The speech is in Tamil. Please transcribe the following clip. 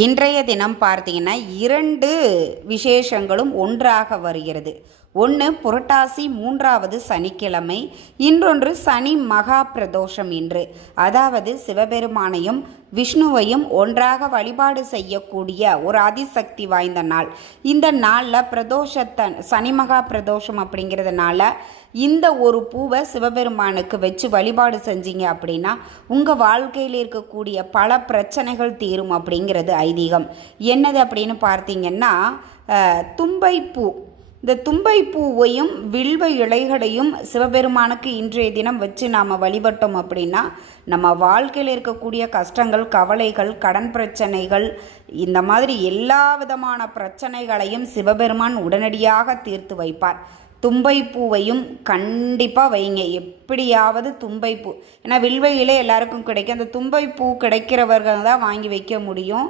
இன்றைய தினம் பார்த்தீங்கன்னா இரண்டு விசேஷங்களும் ஒன்றாக வருகிறது. ஒன்று புரட்டாசி மூன்றாவது சனிக்கிழமை இன்னொன்று சனி மகா பிரதோஷம் இன்று. அதாவது சிவபெருமானையும் விஷ்ணுவையும் ஒன்றாக வழிபாடு செய்யக்கூடிய ஒரு அதிசக்தி வாய்ந்த நாள். இந்த நாளில் பிரதோஷத்தை சனி மகா பிரதோஷம் அப்படிங்கிறதுனால இந்த ஒரு பூவை சிவபெருமானுக்கு வச்சு வழிபாடு செஞ்சீங்க அப்படின்னா உங்கள் வாழ்க்கையில் இருக்கக்கூடிய பல பிரச்சனைகள் தீரும் அப்படிங்கிறது ஐதீகம். என்னது அப்படின்னு பார்த்தீங்கன்னா தும்பைப்பூ. இந்த தும்பை பூவையும் வில்வ இலைகளையும் சிவபெருமானுக்கு இன்றைய தினம் வச்சு நாம் வழிபட்டோம் அப்படின்னா நம்ம வாழ்க்கையில் இருக்கக்கூடிய கஷ்டங்கள் கவலைகள் கடன் பிரச்சனைகள் இந்த மாதிரி எல்லா விதமான பிரச்சனைகளையும் சிவபெருமான் உடனடியாக தீர்த்து வைப்பார். தும்பை பூவையும் கண்டிப்பாக வைங்க. எப்படியாவது தும்பை பூ ஏன்னா வில்வையிலே இலை எல்லாருக்கும் கிடைக்கும். அந்த தும்பை பூ கிடைக்கிறவர்கள் தான் வாங்கி வைக்க முடியும்.